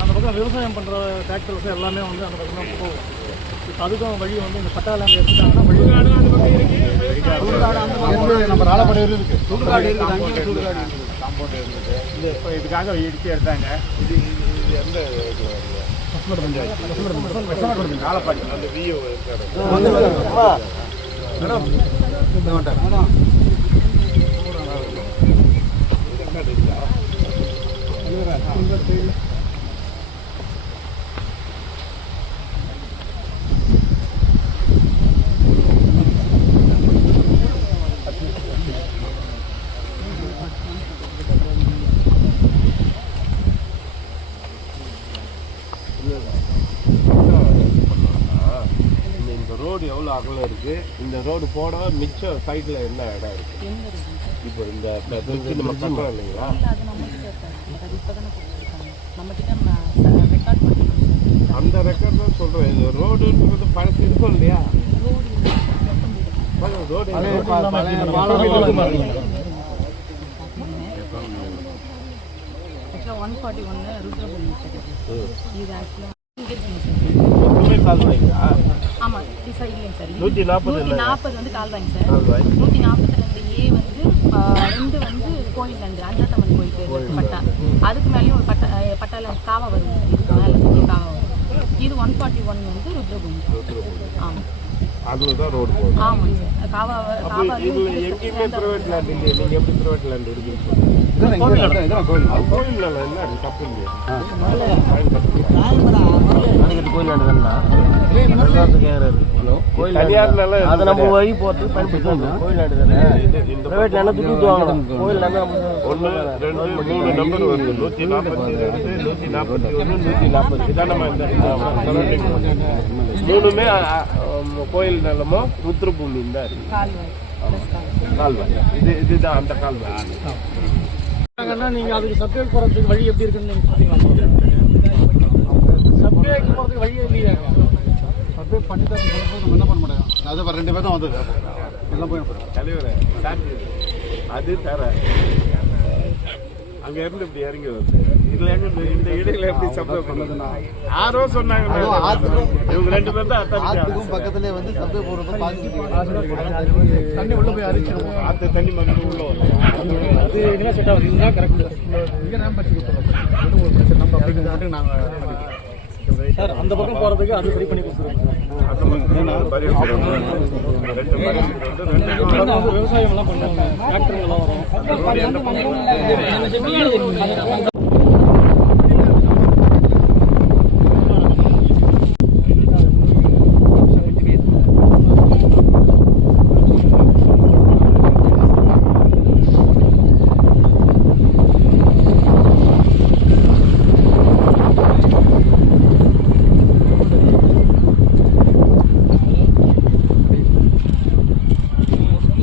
அந்த பக்கம் விவசாயம் பண்ணுற டிராக்டர்ஸ் எல்லாமே வந்து அந்த பக்கம் தான் போகும். இப்போ அதுக்கும் வழி வந்து இந்த பட்டா லேண்ட் எடுத்துட்டாங்கன்னா வழி அந்த பக்கம் இருக்குது. நம்ம ராளப்படை இருக்குது, சுடுகாடு இருக்குது, அங்கே சுடுகாடு இருக்குது, காம்பவுண்ட் இருக்குது. இப்போ இதுக்காக இடிச்சு எடுத்தாங்க. இது எந்த பஞ்சாயத்து ராளப்பாடி அந்த விஓ இருக்காரு. இந்த ரோடு எவ்வளோ அகலம் இருக்கு? இந்த ரோடு போட மிச்சம் சைடில் என்ன இடம் இருக்கு? இப்போ இந்த நம்ம கட்டுறோம் இல்லைங்களா, அந்த ரெக்கார்ட் தான் சொல்கிறேன். இது ரோடுன்றது பழசு இருக்கும் இல்லையா? ரோடு ஆமாம் சார், இல்லைங்க சார். 140 வந்து கால்வாய்ங்க சார். 142 ஏ வந்து 2 வந்து கோயில் லேண்டு, அஞ்சாத்தம்மன் கோயில் பேர் பட்டா. அதுக்கு மேலேயும் ஒரு பட்டால காவா வருங்க சார். இதுக்கு மேலே காவா வரும். இது 141 வந்து ருத்ரபூமி. ஆமாம், அதுதான் ரோடு போகுது. ஆமாங்க சார். காவா எங்கேயுமே ப்ரைவேட் லேண்ட் இல்லை. நீங்கள் எப்படி ப்ரைவேட் லேண்ட் இருக்குன்னு சொல்லுங்கள். கோயில் லேண்ட் என்ன தப்பு இல்லையா? கோயில் லேண்ட் தனியார் நிலம், அதை நம்ம வழி போகிறதுக்கு பயன்படுத்தணும். கோயில் லேண்ட் தானே, ப்ரைவேட் லேண்ட் துட்டு வாங்கணும். கோயில் லேண்ட் 1 2 3 நம்பர் வருது. 142 141 140 இதான் நம்ம இந்த மூணுமே கோயில் நிலமோ ருத்ரபூமி தான் இருக்கு. கால்வாய் இதுதான் அந்த கால்வாய். நீங்கள் அதுக்கு சப்ளை போகிறதுக்கு வழி எப்படி இருக்குன்னு நீங்கள் பார்த்தீங்களா? சப்ளைக்கு போகிறதுக்கு வழியே இல்லையா? சப்ளை பண்ணி தான் நம்ம என்ன பண்ண முடியும்? அது 2 பேர் தான் வந்தது, எல்லாம் போய் தலைவரை அது தர அங்கே இருந்து இப்படி இறங்கி வருது. இதில் எங்க இந்த இடையில எப்படி சப்ளை பண்ணதுன்னா யாரோ சொன்னாங்க. இவங்க 2 பேர் தான் ஆத்துக்கும் பக்கத்துலேயே வந்து சப்ளை போகிறப்ப தண்ணி உள்ள போய் அரிச்சிடும். ஆற்று தண்ணி மண்ணு உள்ள வரும். அது என்ன செட் ஆகுது? இதுதான் கரெக்ட். இங்கே ரேம் பச்சு கொடுத்துருவோம். ஒரு பிரச்சனை நம்ம அப்படிங்கிறது நாங்கள் சார் அந்த பக்கம் போகிறதுக்கு அது சரி பண்ணி கொடுத்துருவோம். விவசாயம் எல்லாம் பண்ணுவாங்க, டிராக்டருங்கெல்லாம் வரும்.